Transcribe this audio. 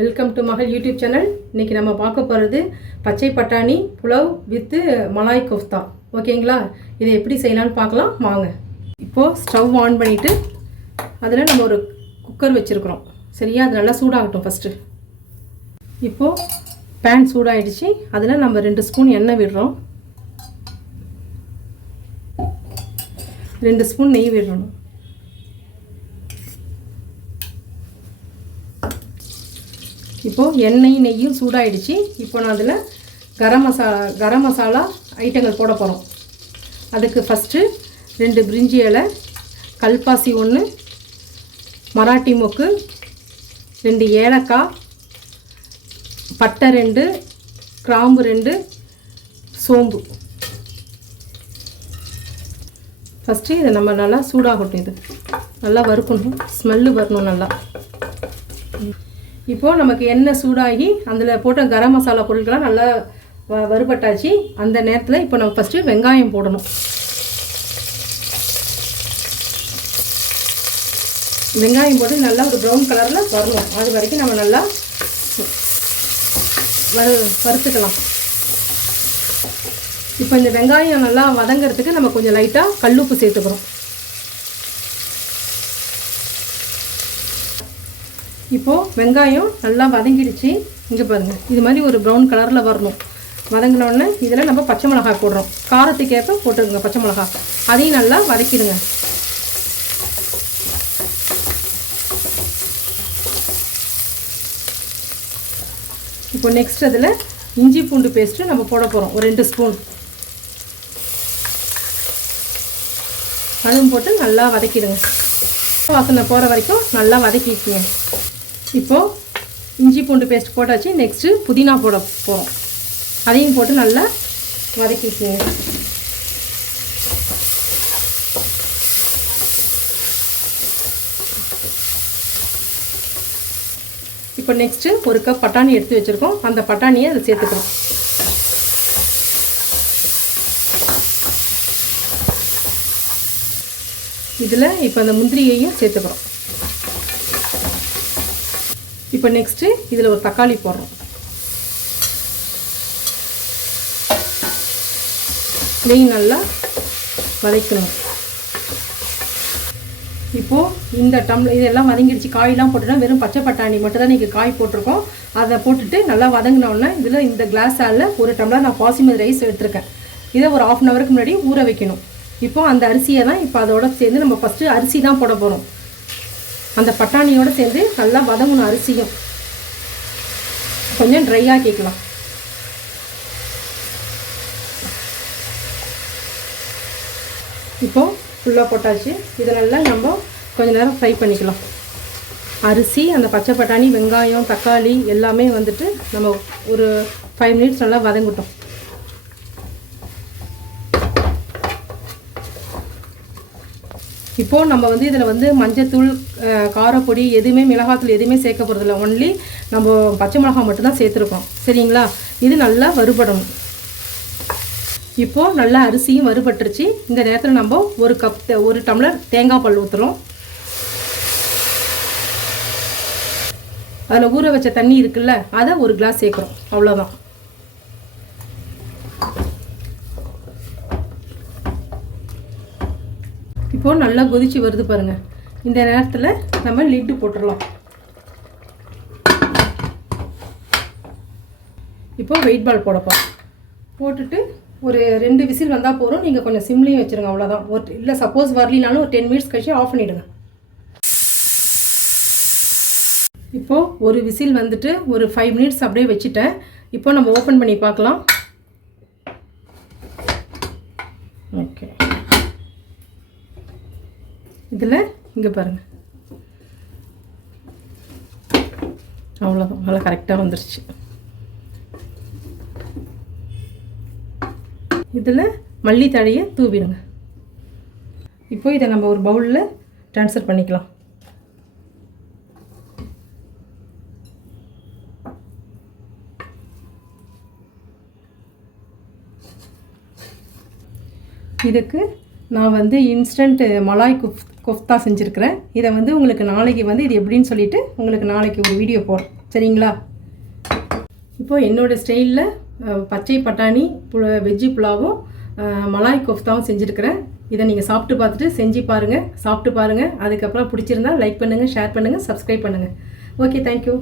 Welcome to மகள் YouTube channel. இன்றைக்கி நம்ம பார்க்க போகிறது பச்சை பட்டாணி புலாவ் வித்து மலாய் கோஃப்தா. ஓகேங்களா? இதை எப்படி செய்யலான்னு பார்க்கலாம் வாங்க. இப்போது ஸ்டவ் ஆன் பண்ணிவிட்டு அதில் நம்ம ஒரு குக்கர் வச்சுருக்குறோம். சரியா? அது நல்லா சூடாகட்டும் ஃபஸ்ட்டு. இப்போது பேன் சூடாகிடுச்சு. அதில் நம்ம 2 ஸ்பூன் எண்ணெய் விடுறோம். 2 ஸ்பூன் நெய் விடுறோம். இப்போது எண்ணெய் நெய்யும் சூடாகிடுச்சு. இப்போ நான் அதில் கரம் மசாலா ஐட்டங்கள் போட போகிறோம். அதுக்கு ஃபஸ்ட்டு 2 பிரிஞ்சி இலை, கல்பாசி 1, மராட்டி மொக்கு, 2 ஏலக்காய், பட்டை 2, கிராம்பு 2, சோம்பு. ஃபஸ்ட்டு இதை நம்ம நல்லா சூடாகட்டும். இது நல்லா வறுக்கணும், ஸ்மெல்லு வரணும் நல்லா. இப்போது நமக்கு எண்ணெய் சூடாகி அதில் போட்ட கரம் மசாலா பொருட்கள்லாம் நல்லா வறுபட்டாச்சு. அந்த நேரத்தில் இப்போ நம்ம ஃபஸ்ட்டு வெங்காயம் போடணும். வெங்காயம் போட்டு நல்லா ஒரு ப்ரௌன் கலரில் வரணும். அது வரைக்கும் நம்ம நல்லா வறுத்துக்கலாம். இப்போ இந்த வெங்காயம் நல்லா வதங்கிறதுக்கு நம்ம கொஞ்சம் லைட்டாக கல்லுப்பு சேர்த்துக்கிறோம். இப்போது வெங்காயம் நல்லா வதங்கிடுச்சு. இங்கே பாருங்கள், இது மாதிரி ஒரு ப்ரௌன் கலரில் வரணும். வதங்கினோடனே இதில் நம்ம பச்சை மிளகாய் போடுறோம். காரத்துக்கு ஏற்ப போட்டுருங்க பச்சை மிளகாய். அதையும் நல்லா வதக்கிடுங்க. இப்போ நெக்ஸ்ட் அதில் இஞ்சி பூண்டு பேஸ்ட்டு நம்ம போட போகிறோம். ஒரு 2 ஸ்பூன். அதுவும் போட்டு நல்லா வதக்கிடுங்க. வாசனை போகிற வரைக்கும் நல்லா வதக்கிக்குங்க. இப்போது இஞ்சி பூண்டு பேஸ்ட் போட்டாச்சு. நெக்ஸ்ட்டு புதினா போட போகிறோம். அதையும் போட்டு நல்லா வதக்கிக்குங்க. இப்போ நெக்ஸ்ட்டு 1 கப் பட்டாணி எடுத்து வச்சுருக்கோம். அந்த பட்டாணியை அதில் சேர்த்துக்கிறோம். இதில் இப்போ அந்த முந்திரியையும் சேர்த்துக்கிறோம். இப்போ நெக்ஸ்ட்டு இதில் ஒரு தக்காளி போடுறோம். இதையும் நல்லா வதக்கணும். இப்போது இந்த இதெல்லாம் வதங்கிடுச்சு. காயெல்லாம் போட்டுட்டா வெறும் பச்சை பட்டாணி மட்டும் தான் நீங்கள் காய் போட்டிருக்கோம். அதை போட்டுட்டு நல்லா வதங்கினோடனே இதில் இந்த கிளாஸால் 1 டம்ளர் நான் பாசிமதி ரைஸ் எடுத்துருக்கேன். இதை ஒரு 1/2 அன் ஹவருக்கு முன்னாடி ஊற வைக்கணும். இப்போது அந்த அரிசியை தான் இப்போ அதோட சேர்ந்து நம்ம ஃபஸ்ட்டு அரிசி தான் போட போகிறோம். அந்த பட்டாணியோடு சேர்ந்து நல்லா வதங்கணும். அரிசியும் கொஞ்சம் ட்ரையாக கேட்கலாம். இப்போது ஃபுல்லாக போட்டாச்சு. இதை நல்லா நம்ம கொஞ்சம் நேரம் ஃப்ரை பண்ணிக்கலாம். அரிசி, அந்த பச்சை பட்டாணி, வெங்காயம், தக்காளி எல்லாமே வந்துட்டு நம்ம ஒரு 5 மினிட்ஸ் நல்லா வதங்கட்டும். இப்போது நம்ம வந்து இதில் மஞ்சத்தூள், காரப்பொடி எதுவுமே, மிளகாத்தூள் எதுவுமே சேர்க்க போகிறதில்ல. ஒன்லி நம்ம பச்சை மிளகாய் மட்டும்தான் சேர்த்துருக்கோம். சரிங்களா? இது நல்லா வறுபடணும். இப்போது நல்லா அரிசியும் வறுபட்டுருச்சு. இந்த நேரத்தில் நம்ம 1 டம்ளர் தேங்காய் பால் ஊற்றுறோம். அதில் ஊற வச்ச தண்ணி இருக்குல்ல, அதை 1 கிளாஸ் சேர்க்குறோம். அவ்வளோதான். இப்போது நல்லா கொதிச்சு வருது பாருங்கள். இந்த நேரத்தில் நம்ம லிட்டு போட்டுடலாம். இப்போது வெயிட் பால் போடப்போம். போட்டுட்டு ஒரு 2 விசில் வந்தால் போகிறோம். நீங்கள் கொஞ்சம் சிம்லேயும் வச்சுருங்க. அவ்வளோதான். இல்லை சப்போஸ் வரலினாலும் ஒரு 10 மினிட்ஸ் கழிச்சு ஆஃப் பண்ணிவிடுங்க. இப்போது ஒரு விசில் வந்துட்டு ஒரு 5 மினிட்ஸ் அப்படியே வச்சுட்டேன். இப்போ நம்ம ஓப்பன் பண்ணி பார்க்கலாம். ஓகே, இதில் இங்கே பாருங்கள், அவ்வளோதான். நல்லா கரெக்டாக வந்துருச்சு. இதில் மல்லித்தழையை தூவிடுங்க. இப்போ இதை நம்ம ஒரு பவுலில் ட்ரான்ஸ்ஃபர் பண்ணிக்கலாம். இதுக்கு நான் இன்ஸ்டன்ட் மலாய் கோஃப்தா செஞ்சுருக்கிறேன். இதை உங்களுக்கு நாளைக்கு இது எப்படின்னு சொல்லிவிட்டு உங்களுக்கு நாளைக்கு ஒரு வீடியோ சரிங்களா? இப்போது என்னோடய ஸ்டைலில் பச்சை பட்டாணி வெஜ்ஜி புலாவும் மலாய் கோஃப்தாவும் செஞ்சுருக்கிறேன். இதை நீங்கள் சாப்பிட்டு பார்த்துட்டு செஞ்சு பாருங்கள், சாப்பிட்டு பாருங்கள். அதுக்கப்புறம் பிடிச்சிருந்தா லைக் பண்ணுங்கள், ஷேர் பண்ணுங்கள், சப்ஸ்கிரைப் பண்ணுங்கள். Okay, thank you.